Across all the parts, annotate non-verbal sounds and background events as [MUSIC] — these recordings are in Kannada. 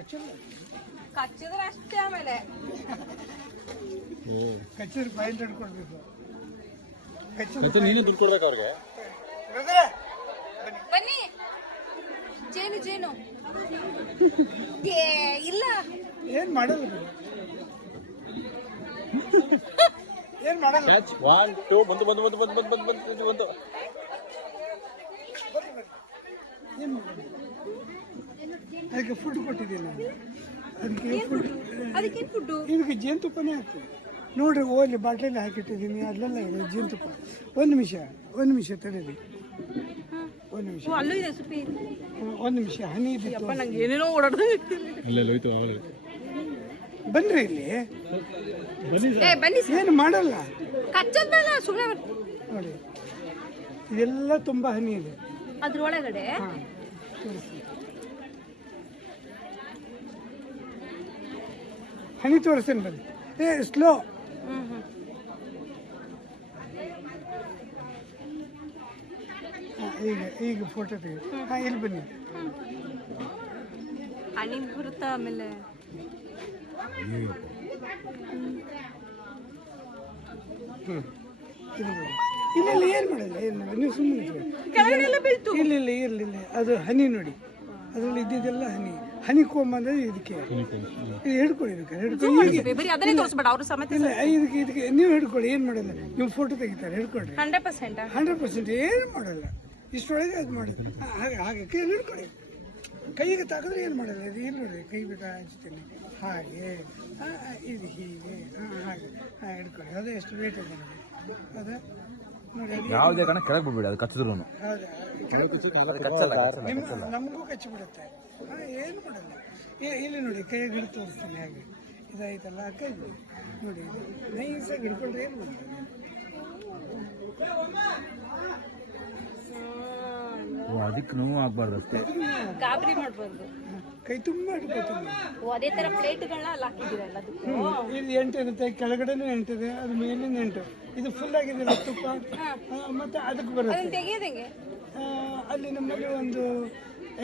ಕಚ್ಚಿದ್ರೆ? ಅಷ್ಟೇ ಆಮೇಲೆ. ಕಚ್ಚಿದ್ರೆ ಫೈವ್ ಹಂಡ್ರೆಡ್ ಕೊಡ್ಬೇಕು ಮತ್ತೆ ನೀನೇ ದುಡ್ಡು ಕೊಡ್ಬೇಕು ಅವ್ರಿಗೆ? ಬನ್ನಿ. ಜೇನು ಜೇನು. ಏ ಇಲ್ಲ. ಏನ್ ಮಾಡಲ್ಲ ಬಿಡು. [LAUGHS] ಏನ್ ಮಾಡಲ್ಲ? ಕ್ಯಾಚ್ ಒನ್ ಟೂ ಬಂದು ಬಂದು ಬಂದು ಬಂದು ಬಂದು ಬಂದು ಬಂದು ಬಂದು. ಅದಕ್ಕೆ ಫುಡ್ ಕೊಟ್ಟಿದ್ದೀನಿ ನಾನು. ಅದಕ್ಕೆ ಫುಡ್ ಅದಕ್ಕೆ ಫುಡ್ಡು ಇದಕ್ಕೆ ಜೇನುತುಪ್ಪನೇ ಹಾಕ್ತೀನಿ ನೋಡ್ರಿ ಓಲಿ ಬಾಟ್ಲಲ್ಲಿ ಹಾಕಿಟ್ಟಿದ್ದೀನಿ ಅಲ್ಲೆಲ್ಲ ಇದೆ ಜೇನುತುಪ್ಪ. ಒಂದು ನಿಮಿಷ ಒಂದು ನಿಮಿಷ ತಡೀರಿ. ಒಂದು ನಿಮಿಷ. ಅಲ್ಲೂ ಇದೆ ಸುಪ್ಪಿ. ಒಂದು ನಿಮಿಷ ಹನಿ ಇದ್ದಿತ್ತು ಏನೇನೋ ಓಡಾಡ್ದಂಗೆ ಇಲ್ಲ ಹೋಯ್ತು ಆವಾಗಲೇ ಬನ್ರಿ ಇಲ್ಲಿ. ಏ ಬನ್ನಿ ಏನು ಮಾಡಲ್ಲ? ಕಚ್ಚೋದ್ ಸುಮ್ಮನೆ ನೋಡಿ ಇದೆಲ್ಲ ತುಂಬ ಹನಿ ಇದೆ. ಅದ್ರೊಳಗಡೆ ಹಾಂ. ತೋರಿಸಿ ಹನಿ ತೋರಿಸ್ತೇನೆ ಬನ್ನಿ. ಏ ಸ್ಲೋ ಹ್ಮ್ ಹ್ಮ್ ಈಗ ಈಗ ಫೋಟೋ ತೆಗಿ ಹಾಂ ಇಲ್ಲಿ ಬನ್ನಿ. ಹನಿ ಬರುತ್ತಾ ಆಮೇಲೆ? ಹ್ಞೂ ಇಲ್ಲಿ ಬನ್ನಿ. ಇಲ್ಲ ಇಲ್ಲ ಏನು ಮಾಡಲ್ಲ ಏನು ಮಾಡಲ್ಲ. ನೀವು ಸುಮ್ಮನೆ ಬೀಳ್ತು ಇಲ್ಲ ಇಲ್ಲ ಇರಲಿಲ್ಲ ಅದು ಹನಿ ನೋಡಿ. ಅದರಲ್ಲಿ ಇದ್ದಿದ್ದೆಲ್ಲ ಹನಿ. ಹನಿ ಕೋಂಬ ಅಂದರೆ ಇದಕ್ಕೆ. ಇದು ಹಿಡ್ಕೊಳ್ಳಿ ಇದಕ್ಕೆ ಹಿಡ್ಕೊಳ್ಳಿ. ಈಗ ಬರೀ ಅದನ್ನೇ ತೋರಿಸ್ಬೇಡ ಅವರು ಸಮೇತ ಇಲ್ಲ ಇದಕ್ಕೆ ಇದಕ್ಕೆ ನೀವು ಹಿಡ್ಕೊಳ್ಳಿ ಏನು ಮಾಡಲ್ಲ. ನೀವು ಫೋಟೋ ತೆಗಿತಾರೆ ಹಿಡ್ಕೊಳ್ರಿ. ಹಂಡ್ರೆಡ್ ಪರ್ಸೆಂಟ್ ಹಂಡ್ರೆಡ್ ಪರ್ಸೆಂಟ್ ಏನು ಮಾಡಲ್ಲ. ಇಷ್ಟೊಳಗೆ ಅದು ಮಾಡಿದ್ರು ಹಾಗೆ ಹಾಗೆ ಕೈ ಹಿಡ್ಕೊಳ್ಳಿ. ಕೈಗೆ ತಾಕಿದ್ರೆ ಏನು ಮಾಡಲ್ಲ. ಇದು ಇಲ್ಲ ನೋಡಿ ಕೈ ಬೇಕಾ ಹಂಚ್ತೀನಿ ಹಾಗೆ ಇದು ಹೀಗೆ ಹಾಂ ಹಾಗೆ ಹಾಂ ಹಿಡ್ಕೊಳ್ಳಿ. ಅದೇ ಎಷ್ಟು ವೇಟ್ ಇದೆ ನೋಡಿ. ಅದು ಯಾವುದೇ ಕಾರಣ ಕೆಳಗೆ ಬಿಡ್ಬೇಡಿ ಅದು ಕಚ್ಚಿದ್ರು ಹೌದಾ ಕಚ್ಚಲ್ಲ ನಿಮ್ಮ ನಮಗೂ ಕಚ್ಚಿಬಿಡುತ್ತೆ. ಬಿಡುತ್ತೆ ಏನು ಮಾಡಲ್ಲ ಇಲ್ಲಿ ನೋಡಿ ಕೈ ಗಿಡ ತೋರಿಸ್ತೀನಿ ಹಾಗೆ. ಇದಾಯ್ತಲ್ಲ ಕೈ ನೋಡಿ ನೈಸಾಗಿ ಹಿಡ್ಕೊಂಡ್ರೆ ಏನು ಮಾಡ್ತಾರೆ? ಅದಕ್ಕೆ ನೋವು ಆಗ್ಬಾರ್ದು ಅಷ್ಟೇ ಗಾಬರಿ ಮಾಡ್ಬಾರ್ದು. ಕೈ ತುಂಬ ಅದೇ ತರ ಪ್ಲೇಟ್ಗಳನ್ನ ಅಲ್ಲಿ ಎಂಟು ಇರುತ್ತೆ ಕೆಳಗಡೆನೂ ಎಂಟಿದೆ ಅದು ಮೇಲಿನ ಎಂಟು. ಇದು ಫುಲ್ ಆಗಿದೆ ತುಪ್ಪ. ಮತ್ತೆ ಅದಕ್ಕೆ ಬರುತ್ತೆ. ಅಲ್ಲಿ ನಮ್ಮಲ್ಲಿ ಒಂದು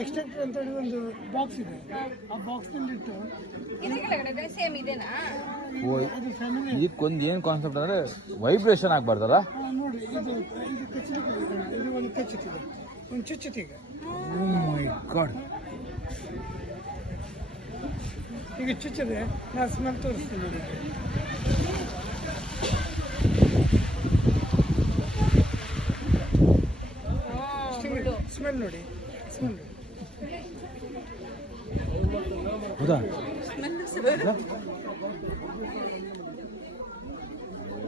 ಎಕ್ಸ್ಟ್ರಾಕ್ಟರ್ ಅಂತ ಹೇಳಿ ಒಂದು ಬಾಕ್ಸ್ ಇದೆ. ಆ ಬಾಕ್ಸ್ನಲ್ಲಿ ಇಟ್ಟು ಸೇಮ್ ಇದೇನಾ? ಇದಕ್ಕೊಂದು ಏನು ಕಾನ್ಸೆಪ್ಟ್ ಅಂದ್ರೆ ವೈಬ್ರೇಷನ್ ಆಗ್ಬಾರ್ದಲ್ಲ? ನೋಡಿ ಇದು ಇದು ಕಚ್ಚಲಿಕ್ಕೆ ಇದು ಒಂದು ಕಚ್ಚುತ್ತಿದೆ. ಒಂದು ಚುಚ್ಚುತ್ತೀಗ ಗಾಡ್ 이게 추천해. 나 수만 떨었으면 아, 스멜 놀이. 스멜 놀이. 보다.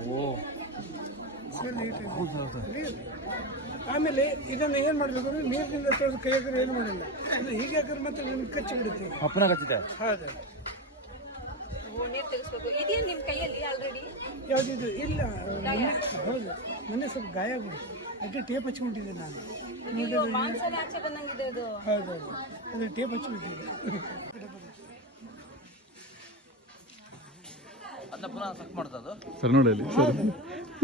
오. 스멜 놀이. ಆಮೇಲೆ ಇದನ್ನು ಏನು ಮಾಡಬೇಕು ಅಂದ್ರೆ ನೀರಿನಿಂದ ತೊಳೆದು ಕೈ ಹಾಕಿದ್ರೆ ಏನು ಮಾಡಿಲ್ಲ. ಅದು ಹೀಗೆ ಹಾಕಿದ್ರೆ ಮತ್ತೆ ನಿಮ್ಗೆ ಕಚ್ಚಿ ಬಿಡುತ್ತೆ. ಅಪ್ಪನ ಕಚ್ಚಿದೆ ಹೌದು. ಓ, ನೀರ್ ತೆಗಿಸ್ಬೇಕು. ಇದೆಯಾ ನಿಮ್ ಕೈಯಲ್ಲಿ ಆಲ್ರೆಡಿ ಯಾವುದಿದು? ಇಲ್ಲ. ಮೊನ್ನೆ ಹೌದು. ಮೊನ್ನೆ ಸ್ವಲ್ಪ ಗಾಯ ಆಗ್ಬಿಡ್ತು ಅದಕ್ಕೆ ಟೇಪ್ ಹಚ್ಕೊಂಡಿದ್ದೆ ನಾನು. ಇದು ಮಾಂಸದ ಆಚೆ ಬಂದಂಗಿದೆ ಅದು. ಹೌದೌದು ಅದು ಟೇಪ್ ಹಚ್ಚಿಬಿಟ್ಟಿದ್ದೆ. ಅದನ್ನ ಪುನಃ ಸಕ್ ಅದು? ಸರ್ ನೋಡಿ ಅಲ್ಲಿ ಸರ್.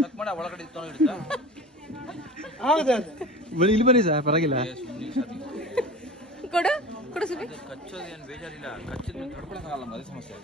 ಸಕ್ ಮಾಡಿ ಒಳಗಡೆ ಇತ್ತು ಹೌದೌದು ಬನ್ನಿ ಇಲ್ಲಿ ಬನ್ನಿ ಸರ್ ಪರವಾಗಿಲ್ಲ. ಕೊಡು ಕೊಡು ಸುಬಿ ಕಚ್ಚೋದು ಏನು ಬೇಜಾರಿಲ್ಲ. ಕಚ್ಚಿದ್ ತಡ್ಕೊಳಕ್ಕಾಗಲ್ಲ ಅದೇ ಸಮಸ್ಯೆ